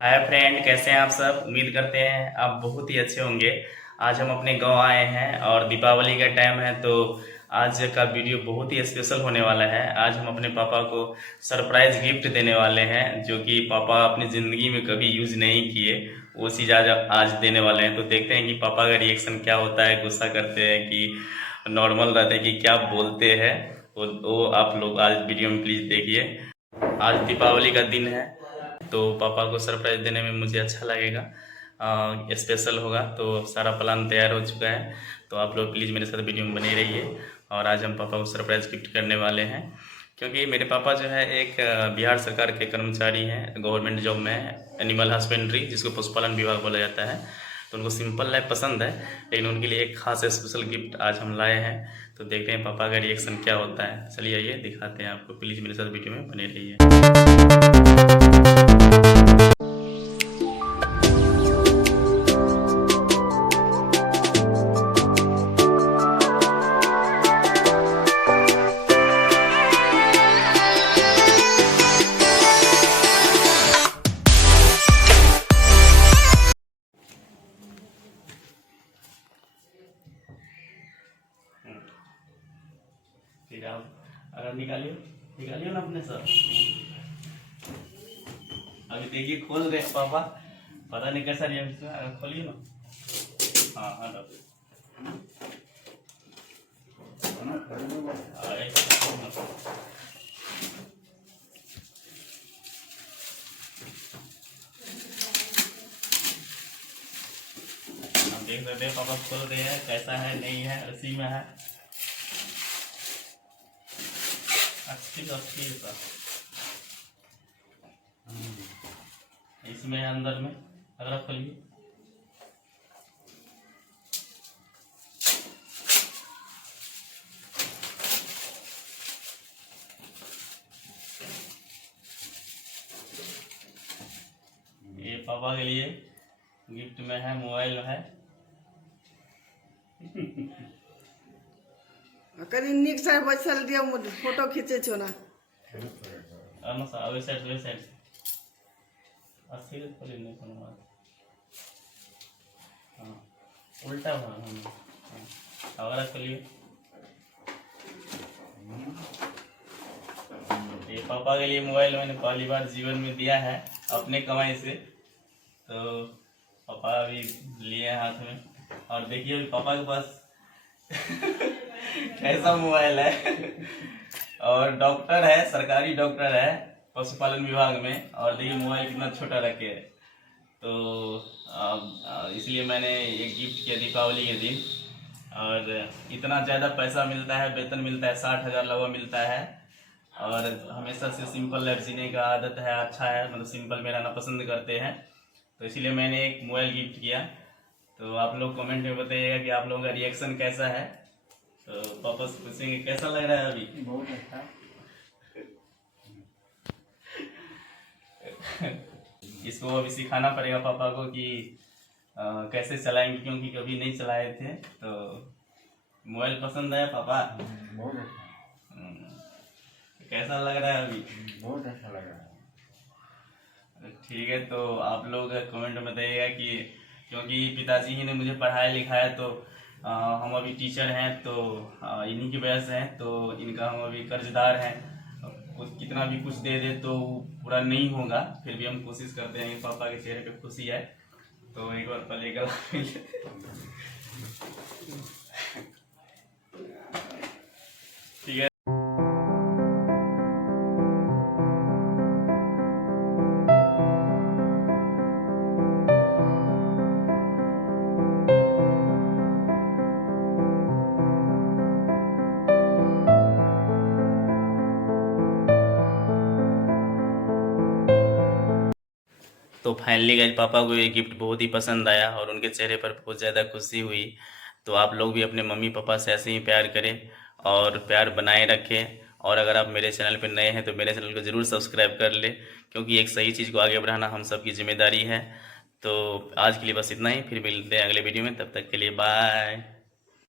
Hi friend, कैसे हैं आप सब। उम्मीद करते हैं आप बहुत ही अच्छे होंगे। आज हम अपने गांव आए हैं और दीपावली का टाइम है, तो आज का वीडियो बहुत ही स्पेशल होने वाला है। आज हम अपने पापा को सरप्राइज गिफ्ट देने वाले हैं, जो कि पापा अपनी ज़िंदगी में कभी यूज़ नहीं किए। वो चीज़ आज देने वाले हैं। तो देखते हैं कि पापा का रिएक्शन क्या होता है, गुस्सा करते हैं कि नॉर्मल रहते हैं, कि क्या बोलते हैं। वो आप लोग आज वीडियो में प्लीज़ देखिए। आज दीपावली का दिन है, तो पापा को सरप्राइज देने में मुझे अच्छा लगेगा, स्पेशल होगा। तो सारा प्लान तैयार हो चुका है, तो आप लोग प्लीज़ मेरे साथ वीडियो में बने रहिए। और आज हम पापा को सरप्राइज गिफ्ट करने वाले हैं, क्योंकि मेरे पापा जो है एक बिहार सरकार के कर्मचारी हैं, गवर्नमेंट जॉब में है, एनिमल हस्बेंड्री, जिसको पशुपालन विभाग बोला जाता है। तो उनको सिंपल लाइफ पसंद है, लेकिन उनके लिए एक खास स्पेशल गिफ्ट आज हम लाए हैं। तो देखते हैं पापा का रिएक्शन क्या होता है। चलिए आइए दिखाते हैं आपको, प्लीज़ मेरे साथ वीडियो में बने रहिए। फिर आप अगर निकालिए निकालिए ना अपने सर। अभी देखिए खोल रहे हैं पापा, पता नहीं कैसा रिएक्शन। अगर खोलिए ना। हाँ हाँ आप देख सकते हैं पापा खोल रहे हैं, कैसा है नहीं है, उसी में है। अच्छी अच्छी है इसमें अंदर में। अगर आप खोलिए, ये पापा के लिए गिफ्ट में है, मोबाइल है। कनी नीक से बैसल दियो, फोटो खींचे छो ना। वही साइड से अस्सी खोलिए, नहीं कोनो बात। हाँ उल्टा हुआ हम। अगर खोलिए, ये पापा के लिए मोबाइल मैंने पहली बार जीवन में दिया है अपने कमाई से। तो पापा अभी लिए हाथ में, और देखिए अभी पापा के पास कैसा मोबाइल है। और डॉक्टर है, सरकारी डॉक्टर है पशुपालन विभाग में, और देखिए मोबाइल कितना छोटा रखे है। तो इसलिए मैंने ये गिफ्ट किया दीपावली के दिन। और इतना ज़्यादा पैसा मिलता है, वेतन मिलता है 60,000 लगभग मिलता है। और हमेशा से सिंपल लाइफ जीने का आदत है, अच्छा है, मतलब सिंपल में रहना पसंद करते हैं। तो इसीलिए मैंने एक मोबाइल गिफ्ट किया। तो आप लोग कमेंट में बताइएगा कि आप लोगों का रिएक्शन कैसा है। तो पापा से पूछेंगे कैसा लग रहा है अभी। बहुत अच्छा। इसको अभी सिखाना पड़ेगा पापा को कि कैसे चलाएंगे, क्योंकि कभी नहीं चलाए थे। तो मोबाइल पसंद है पापा। बहुत अच्छा। कैसा लग रहा है अभी। बहुत अच्छा लग रहा है। ठीक है, तो आप लोग कमेंट में बताइएगा कि, क्योंकि पिताजी ही ने मुझे पढ़ाया लिखाया, तो हम अभी टीचर हैं, तो इन्हीं की वजह से हैं, तो इनका हम अभी कर्जदार हैं। कुछ कितना भी कुछ दे दे तो पूरा नहीं होगा, फिर भी हम कोशिश करते हैं कि पापा के चेहरे पे खुशी है। तो एक बार पहले ठीक है। तो फाइनली गाइस पापा को ये गिफ्ट बहुत ही पसंद आया, और उनके चेहरे पर बहुत ज़्यादा खुशी हुई। तो आप लोग भी अपने मम्मी पापा से ऐसे ही प्यार करें और प्यार बनाए रखें। और अगर आप मेरे चैनल पर नए हैं तो मेरे चैनल को ज़रूर सब्सक्राइब कर लें, क्योंकि एक सही चीज़ को आगे बढ़ाना हम सबकी जिम्मेदारी है। तो आज के लिए बस इतना ही, फिर मिलते हैं अगले वीडियो में। तब तक के लिए बाय।